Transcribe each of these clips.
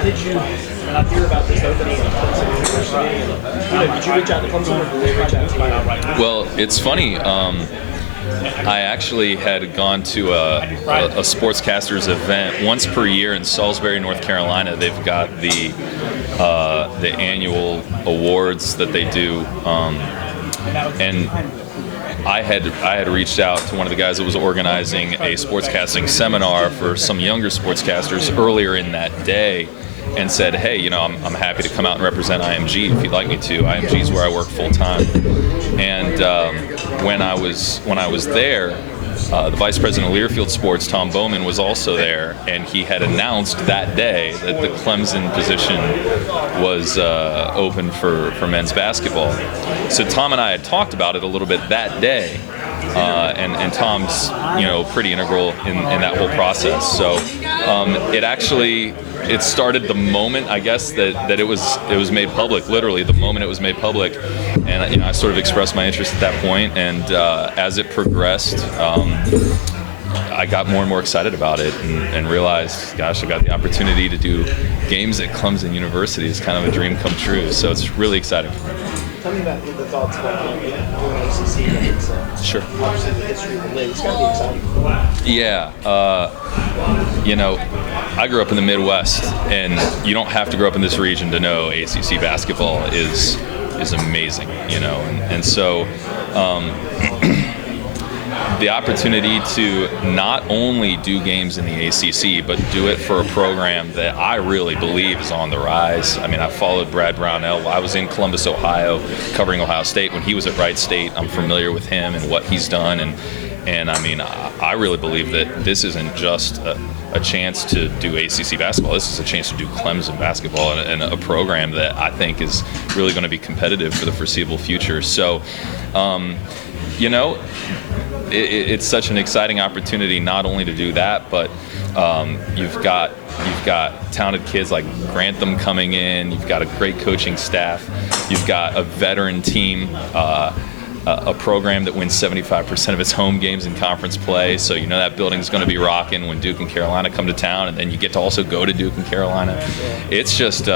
How did you hear about this opening at Clemson University? Did you reach out to Clemson, or did they reach out to you? Well, it's funny. I actually had gone to a sportscasters event once per year in Salisbury, North Carolina. They've got the annual awards that they do, and I had reached out to one of the guys that was organizing a sportscasting seminar for some younger sportscasters earlier in that day, and said, hey, I'm happy to come out and represent IMG if you'd like me to. IMG is where I work full time. And when I was there, the vice president of Learfield Sports, Tom Bowman, was also there, and he had announced that day that the Clemson position was open for men's basketball. So Tom and I had talked about it a little bit that day, and Tom's pretty integral in that whole process. So it started the moment, I guess, that it was made public. Literally, the moment it was made public, and I sort of expressed my interest at that point. And as it progressed, I got more and more excited about it, and realized, gosh, I got the opportunity to do games at Clemson University. Is kind of a dream come true. So it's really exciting. Tell me about the thoughts about doing ACC. Sure. Obviously, the history of the league. It's got to be exciting. Yeah. I grew up in the Midwest, and you don't have to grow up in this region to know ACC basketball is amazing. And so the opportunity to not only do games in the ACC, but do it for a program that I really believe is on the rise. I mean, I followed Brad Brownell. I was in Columbus, Ohio, covering Ohio State when he was at Wright State. I'm familiar with him and what he's done, and I mean, I really believe that this isn't just a chance to do ACC basketball. This is a chance to do Clemson basketball, and a program that I think is really going to be competitive for the foreseeable future. So, it's such an exciting opportunity not only to do that, but you've got talented kids like Grantham coming in. You've got a great coaching staff. You've got a veteran team, a program that wins 75% of its home games in conference play. So that building's going to be rocking when Duke and Carolina come to town, and then you get to also go to Duke and Carolina. It's just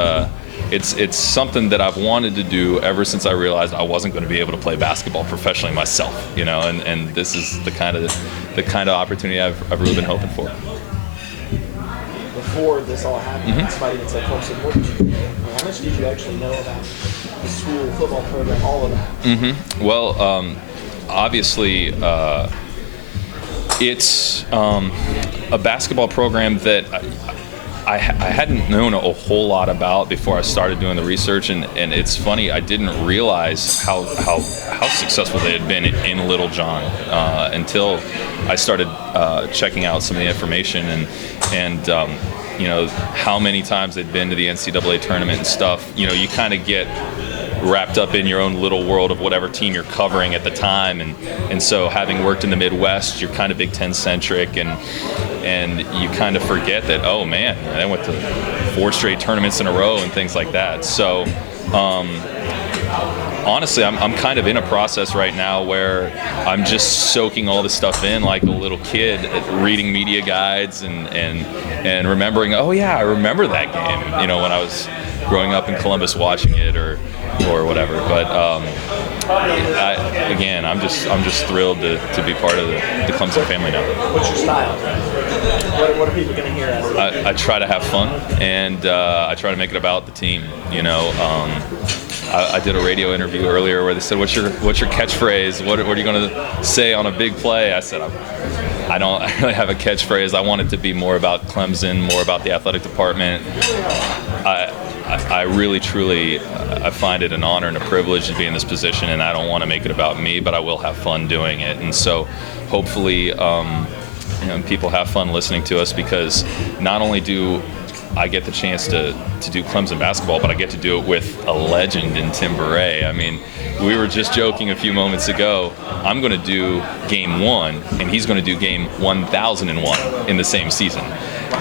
it's something that I've wanted to do ever since I realized I wasn't going to be able to play basketball professionally myself, and this is the kind of opportunity I've really been hoping for. Before this all happened, somebody would say, Clemson, what did you do? How much did you actually know about the school football program, all of that? Well, obviously, it's a basketball program that I hadn't known a whole lot about before I started doing the research, and it's funny, I didn't realize how successful they had been in Littlejohn until I started checking out some of the information and how many times they'd been to the NCAA tournament and stuff. You kind of get wrapped up in your own little world of whatever team you're covering at the time, and so having worked in the Midwest, you're kind of Big Ten centric, and you kind of forget that, oh man, I went to 4 straight tournaments in a row and things like that. So honestly, I'm kind of in a process right now where I'm just soaking all this stuff in like a little kid, reading media guides and remembering, oh yeah, I remember that game, when I was growing up in Columbus watching it or whatever. But I'm just thrilled to be part of the Clemson family now. What's your style? What are people going to hear out of it? I try to have fun, and I try to make it about the team. I did a radio interview earlier where they said, "What's your catchphrase? What are you going to say on a big play?" I said, I don't really have a catchphrase. I want it to be more about Clemson, more about the athletic department. I really, truly, I find it an honor and a privilege to be in this position, and I don't want to make it about me, but I will have fun doing it. And so hopefully people have fun listening to us, because not only do I get the chance to do Clemson basketball, but I get to do it with a legend in Tim Beret. I mean, we were just joking a few moments ago, I'm going to do game 1, and he's going to do game 1001 in the same season.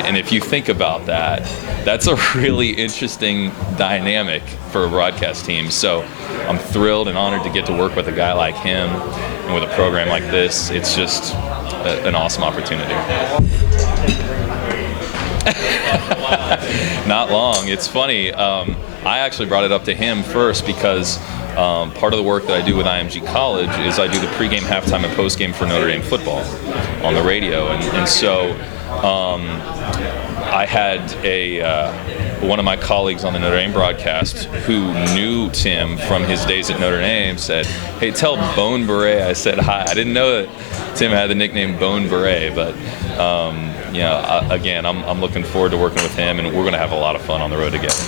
And if you think about that, that's a really interesting dynamic for a broadcast team. So I'm thrilled and honored to get to work with a guy like him and with a program like this. It's just an awesome opportunity. Not long. It's funny. I actually brought it up to him first because part of the work that I do with IMG College is I do the pregame, halftime, and postgame for Notre Dame football on the radio, and so I had one of my colleagues on the Notre Dame broadcast who knew Tim from his days at Notre Dame said, "Hey, tell Bone Beret I said hi." I didn't know that Tim had the nickname Bone Beret, but again, I'm looking forward to working with him, and we're going to have a lot of fun on the road together.